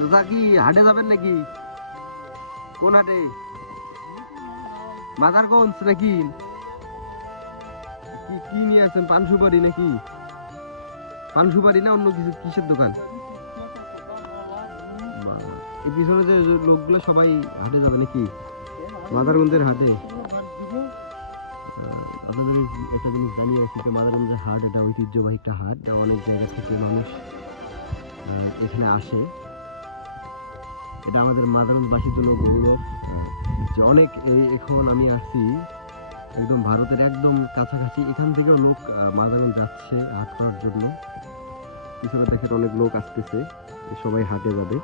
চাচা কি হাটে যাবেন নাকি? কোন হাটে? মাদারগঞ্জ নাকি? কি কি নিয়ে আছেন? পান সুপারি নাকি? পান সুপারি না অন্য কিছু? কিসের দোকান? এই পিছনে যে লোকগুলো সবাই হাটে যাবে নাকি? মাদারগঞ্জের হাটে। আপনাদের একটা জিনিস জানিয়ে আসি যে মাদারগঞ্জের হাট এটা ঐতিহ্যবাহী একটা হাট, এটা অনেক জায়গা থেকে মানুষ এখানে আসে। এটা আমাদের মাদারগঞ্জবাসীর জন্য গৌরব যে অনেক এখন আমি আসছি একদম ভারতের একদম কাছাকাছি, এখান থেকেও লোক মাদারগঞ্জ যাচ্ছে হাট করার জন্য। পিছনে দেখেন অনেক লোক আসতেছে, সবাই হাটে যাবে।